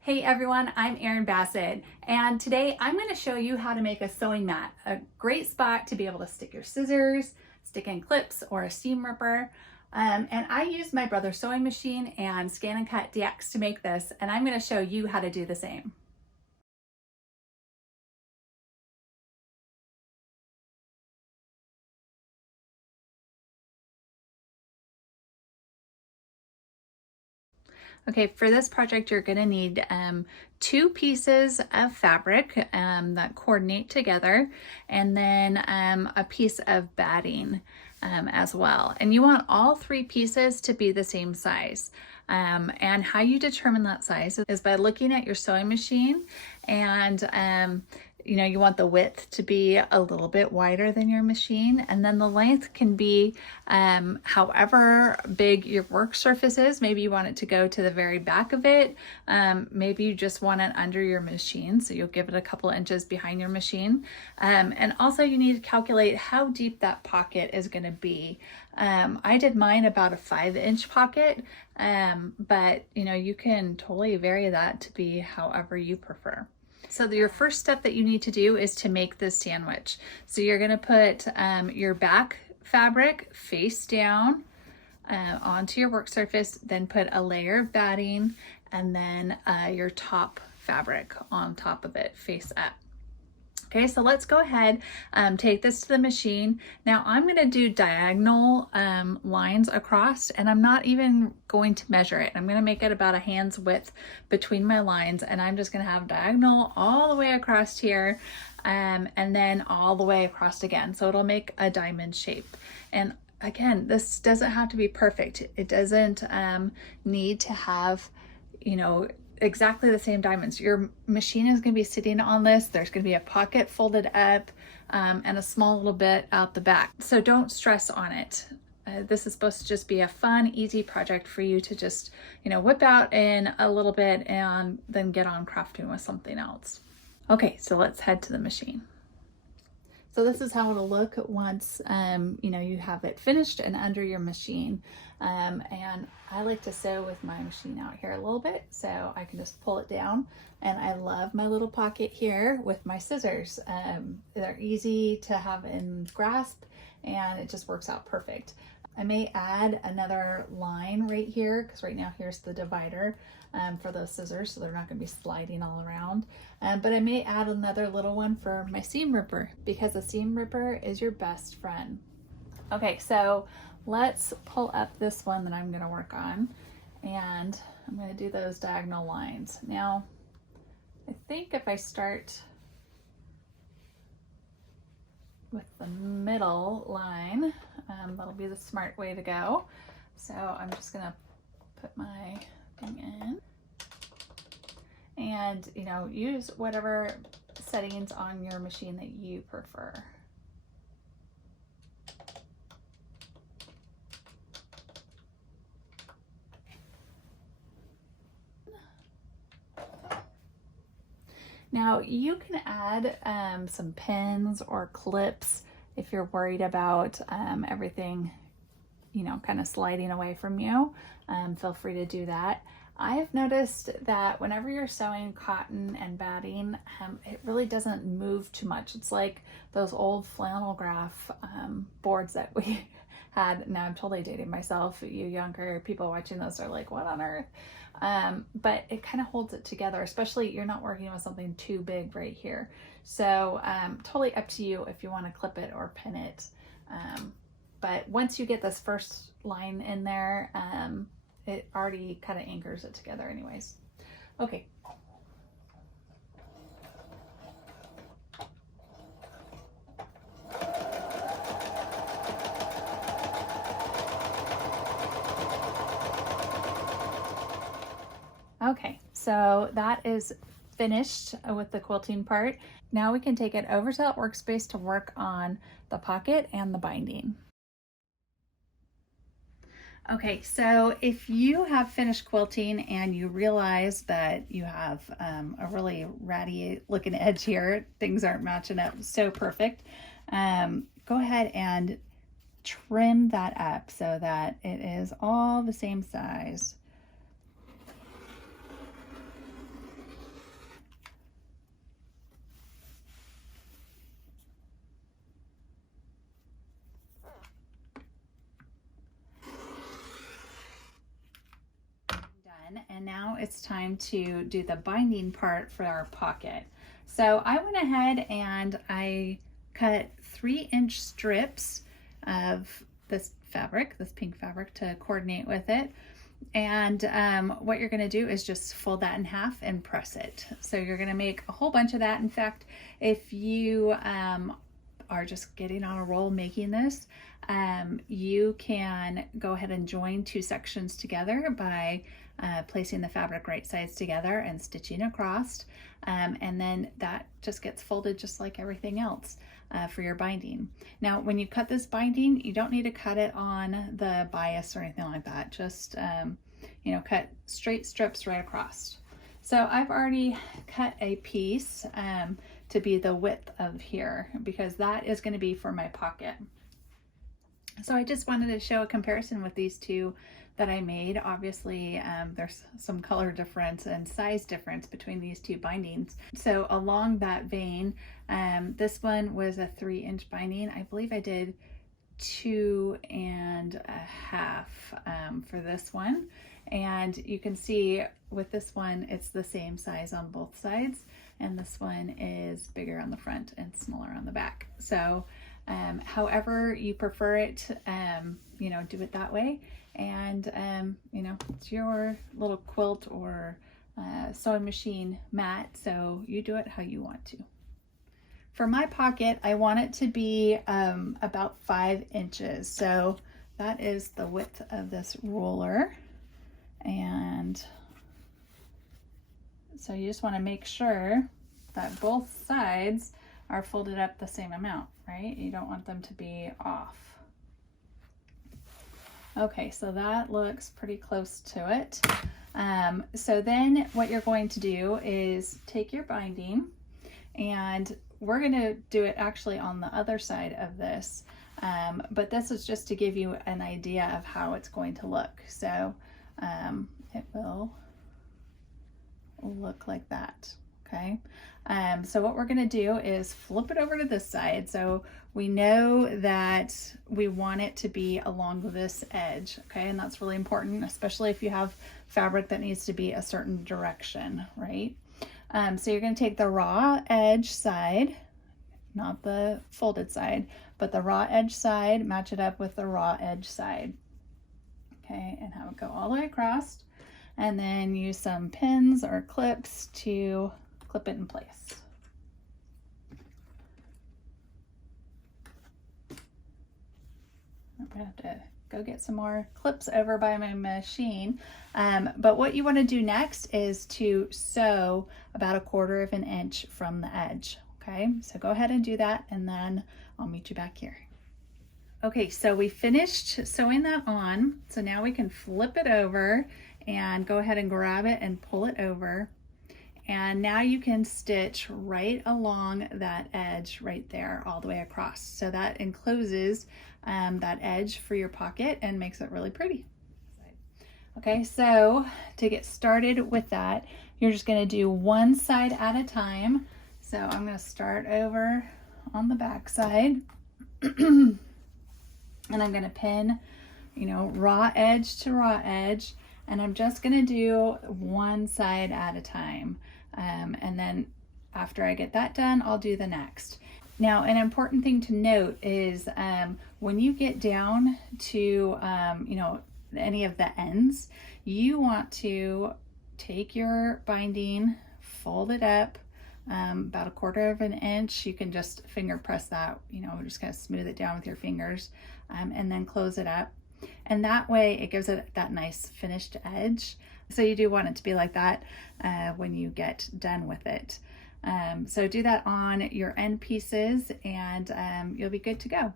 Hey everyone, I'm Erin Bassett, and today I'm going to show you how to make a sewing mat. A great spot to be able to stick your scissors, stick in clips, or a seam ripper. And I used my brother's sewing machine and ScanNCut DX to make this, and I'm going to show you how to do the same. Okay, for this project, you're gonna need two pieces of fabric that coordinate together, and then a piece of batting as well. And you want all three pieces to be the same size. And how you determine that size is by looking at your sewing machine, and you want the width to be a little bit wider than your machine, and then the length can be however big your work surface is. Maybe you want it to go to the very back of it. Maybe you just want it under your machine, so you'll give it a couple inches behind your machine. And also you need to calculate how deep that pocket is going to be. I did mine about a 5-inch pocket, but you can totally vary that to be however you prefer. So your first step that you need to do is to make this sandwich. So you're going to put your back fabric face down onto your work surface, then put a layer of batting, and then your top fabric on top of it face up. Okay, so let's go ahead, take this to the machine. Now I'm going to do diagonal lines across, and I'm not even going to measure it. I'm going to make it about a hand's width between my lines, and I'm just going to have diagonal all the way across here, and then all the way across again. So it'll make a diamond shape. And again, this doesn't have to be perfect. It doesn't need to have, exactly the same diamonds. Your machine is going to be sitting on this. There's going to be a pocket folded up and a small little bit out the back. So don't stress on it. This is supposed to just be a fun, easy project for you to just, whip out in a little bit and then get on crafting with something else. Okay, so let's head to the machine. So this is how it'll look once you have it finished and under your machine. And I like to sew with my machine out here a little bit, so I can just pull it down. And I love my little pocket here with my scissors. They're easy to have in grasp, and it just works out perfect. I may add another line right here, because right now here's the divider for those scissors, so they're not going to be sliding all around. But I may add another little one for my seam ripper, because a seam ripper is your best friend. Okay, so let's pull up this one that I'm going to work on, and I'm going to do those diagonal lines. Now, I think if I start with the middle line, that'll be the smart way to go. So I'm just gonna put my thing in, and use whatever settings on your machine that you prefer. Now you can add some pins or clips if you're worried about everything, kind of sliding away from you. Feel free to do that. I've noticed that whenever you're sewing cotton and batting, it really doesn't move too much. It's like those old flannel graph boards that we had. Now I'm totally dating myself. You younger people watching this are like, what on earth? But it kind of holds it together, especially you're not working with something too big right here. So totally up to you if you want to clip it or pin it. But once you get this first line in there, it already kind of anchors it together anyways. Okay. Okay, so that is finished with the quilting part. Now we can take it over to that workspace to work on the pocket and the binding. Okay, so if you have finished quilting and you realize that you have a really ratty looking edge here, things aren't matching up so perfect, go ahead and trim that up so that it is all the same size. it's time to do the binding part for our pocket. So I went ahead and I cut 3-inch strips of this fabric, this pink fabric, to coordinate with it. And what you're going to do is just fold that in half and press it. So you're going to make a whole bunch of that. In fact, if you are just getting on a roll making this, you can go ahead and join 2 sections together by placing the fabric right sides together and stitching across, and then that just gets folded just like everything else for your binding. Now when you cut this binding, you don't need to cut it on the bias or anything like that. Just you know, cut straight strips right across. So I've already cut a piece to be the width of here, because that is going to be for my pocket. So I just wanted to show a comparison with these two that I made. Obviously, there's some color difference and size difference between these two bindings. So along that vein, this one was a 3-inch binding. I believe I did 2.5 for this one. And you can see with this one, it's the same size on both sides. And this one is bigger on the front and smaller on the back. So however you prefer it, you know, do it that way. And, you know, it's your little quilt or sewing machine mat, so you do it how you want to. For my pocket, I want it to be about 5 inches. So that is the width of this ruler. And so you just want to make sure that both sides are folded up the same amount, right? You don't want them to be off. Okay, so that looks pretty close to it. So then what you're going to do is take your binding, and we're going to do it actually on the other side of this. But this is just to give you an idea of how it's going to look. So it will look like that. Okay. So what we're going to do is flip it over to this side. So we know that we want it to be along this edge. Okay. And that's really important, especially if you have fabric that needs to be a certain direction, right? So you're going to take the raw edge side, not the folded side, but the raw edge side, match it up with the raw edge side. Okay. And have it go all the way across, and then use some pins or clips to clip it in place. I'm gonna have to go get some more clips over by my machine. But what you want to do next is to sew about 1/4 inch from the edge. Okay, so go ahead and do that, and then I'll meet you back here. Okay, so we finished sewing that on. So now we can flip it over and go ahead and grab it and pull it over. And now you can stitch right along that edge right there all the way across. So that encloses that edge for your pocket and makes it really pretty. Okay, so to get started with that, you're just going to do one side at a time. So I'm going to start over on the back side. And I'm going to pin, you know, raw edge to raw edge. And I'm just going to do one side at a time. And then after I get that done, I'll do the next. Now, an important thing to note is when you get down to, you know, any of the ends, you want to take your binding, fold it up about 1/4 inch. You can just finger press that, you know, just kind of smooth it down with your fingers, and then close it up. And that way it gives it that nice finished edge. So you do want it to be like that when you get done with it. So do that on your end pieces, and you'll be good to go.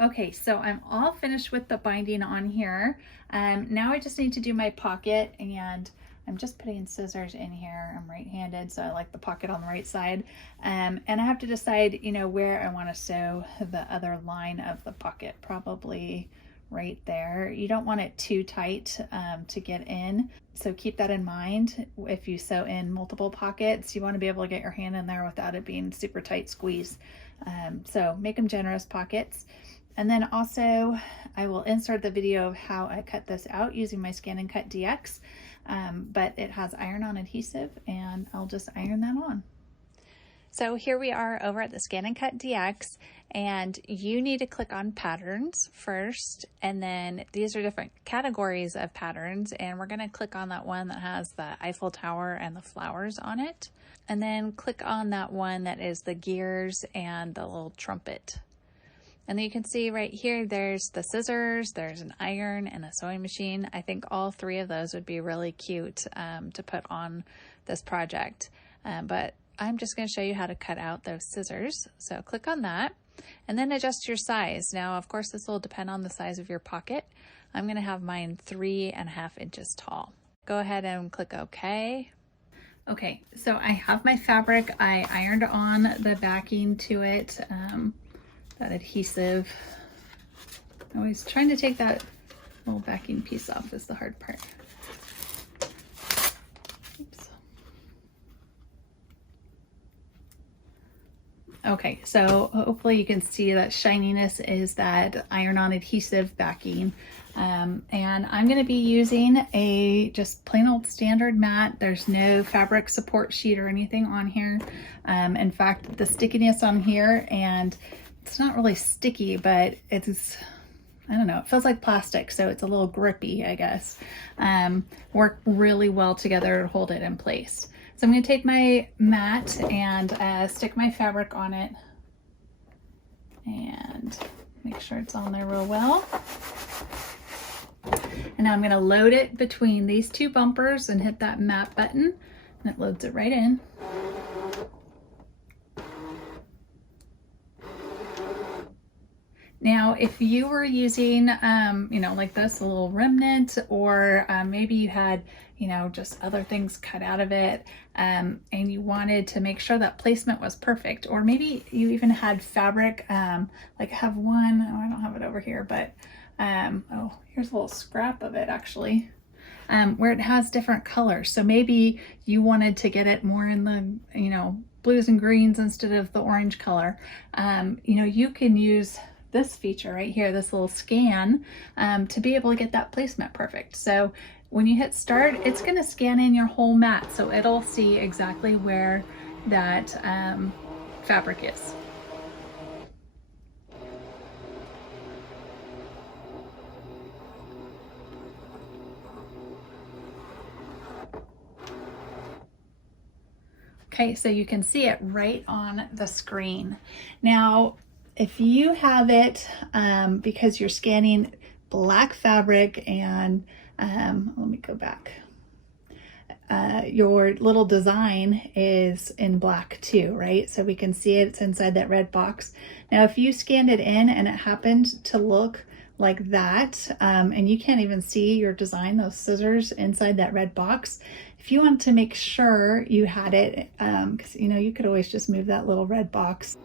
Okay, so I'm all finished with the binding on here. Now I just need to do my pocket, and I'm just putting scissors in here. I'm right-handed, so I like the pocket on the right side. And I have to decide, you know, where I want to sew the other line of the pocket, probably right there. You don't want it too tight to get in, so keep that in mind. If you sew in multiple pockets, you want to be able to get your hand in there without it being super tight squeeze. So make them generous pockets. And then also I will insert the video of how I cut this out using my ScanNCut DX. but it has iron-on adhesive, and I'll just iron that on. So here we are over at the ScanNCut DX, and you need to click on patterns first, and then these are different categories of patterns, and we're going to click on that one that has the Eiffel Tower and the flowers on it, and then click on that one that is the gears and the little trumpet. And then you can see right here, there's the scissors, there's an iron, and a sewing machine. I think all three of those would be really cute to put on this project, but I'm just going to show you how to cut out those scissors. So click on that and then adjust your size. Now, of course, this will depend on the size of your pocket. I'm going to have mine 3.5 inches tall. Go ahead and click OK. Okay, so I have my fabric. I ironed on the backing to it, that adhesive. I'm always trying to take that little backing piece off is the hard part. Okay, so hopefully you can see that shininess is that iron-on adhesive backing. And I'm going to be using a just plain old standard mat. There's no fabric support sheet or anything on here. In fact, the stickiness on here, and it's not really sticky, but it's, I don't know, it feels like plastic, so it's a little grippy, I guess. Work really well together to hold it in place. So I'm going to take my mat and stick my fabric on it and make sure it's on there real well. And now I'm going to load it between these two bumpers and hit that mat button, and it loads it right in. Now, if you were using, you know, like this, a little remnant, or maybe you had, you know, just other things cut out of it, and you wanted to make sure that placement was perfect, or maybe you even had fabric, like I have one, oh, I don't have it over here, but, oh, here's a little scrap of it actually, where it has different colors. So maybe you wanted to get it more in the, you know, blues and greens instead of the orange color. You know, you can use this feature right here, this little scan, to be able to get that placement perfect. So when you hit start, it's going to scan in your whole mat, so it'll see exactly where that fabric is. Okay, so you can see it right on the screen. Now, if you have it, because you're scanning black fabric and, let me go back, your little design is in black too, right? So we can see it's inside that red box. Now, if you scanned it in and it happened to look like that, and you can't even see your design, those scissors inside that red box, if you want to make sure you had it, because you know, you could always just move that little red box.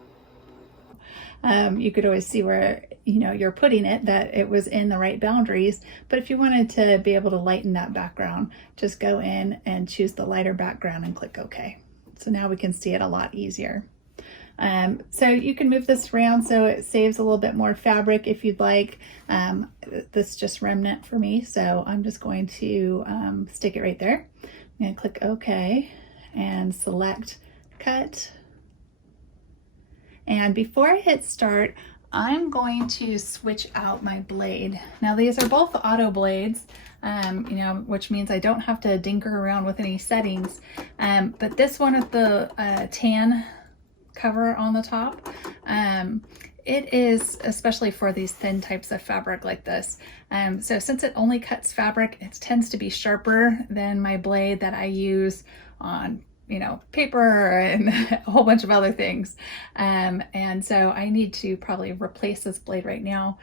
You could always see where, you know, you're putting it, that it was in the right boundaries. But if you wanted to be able to lighten that background, just go in and choose the lighter background and click OK. So now we can see it a lot easier. So you can move this around so it saves a little bit more fabric if you'd like. This is just remnant for me, so I'm just going to stick it right there. I'm going to click OK and select cut. And before I hit start, I'm going to switch out my blade. Now these are both auto blades, you know, which means I don't have to dinker around with any settings. But this one with the tan cover on the top, it is especially for these thin types of fabric like this. So since it only cuts fabric, it tends to be sharper than my blade that I use on, you know, paper and a whole bunch of other things. And so I need to probably replace this blade right now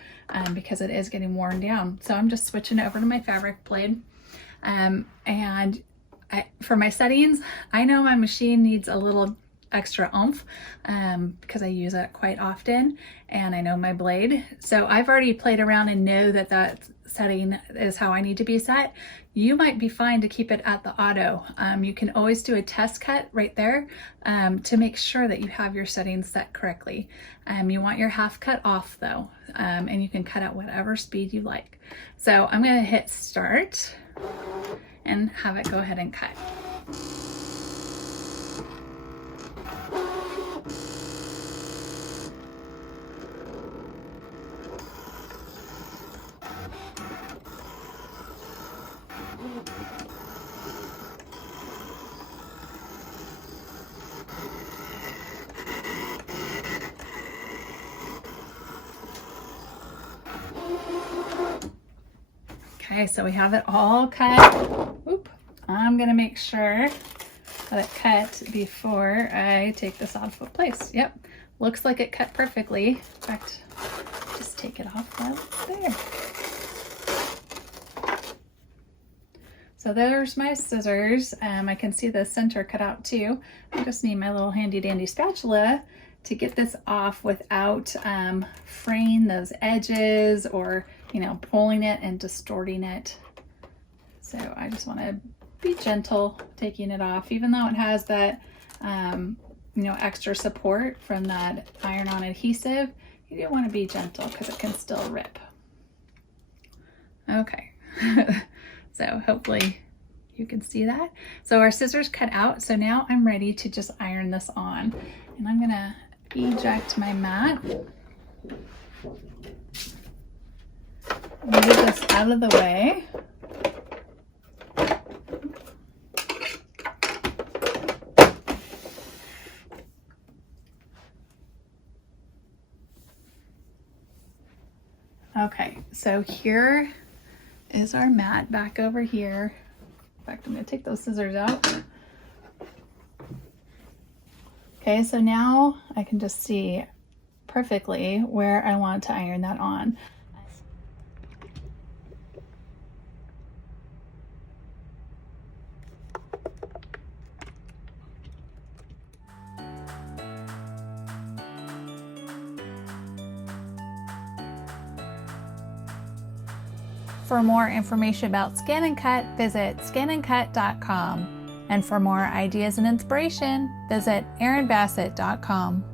because it is getting worn down. So I'm just switching over to my fabric blade. And for my settings, I know my machine needs a little extra oomph because I use it quite often, and I know my blade. So I've already played around and know that that setting is how I need to be set. You might be fine to keep it at the auto. You can always do a test cut right there to make sure that you have your settings set correctly. You want your half cut off though, and you can cut at whatever speed you like. So I'm going to hit start, and have it go ahead and cut. Okay, so we have it all cut. Oop. I'm gonna make sure that it cut before I take this off of place. Yep, looks like it cut perfectly. In fact, just take it off while it's there. So there's my scissors. I can see the center cut out too. I just need my little handy dandy spatula to get this off without fraying those edges or, you know, pulling it and distorting it. So I just want to be gentle taking it off, even though it has that, you know, extra support from that iron-on adhesive. You do want to be gentle because it can still rip. Okay. So hopefully you can see that. So our scissors cut out. So now I'm ready to just iron this on. And I'm gonna eject my mat. Move this out of the way. Okay, so here is our mat back over here. In fact, I'm gonna take those scissors out. Okay, so now I can just see perfectly where I want to iron that on. For more information about ScanNCut, visit ScanNCut.com. And for more ideas and inspiration, visit erinbassett.com.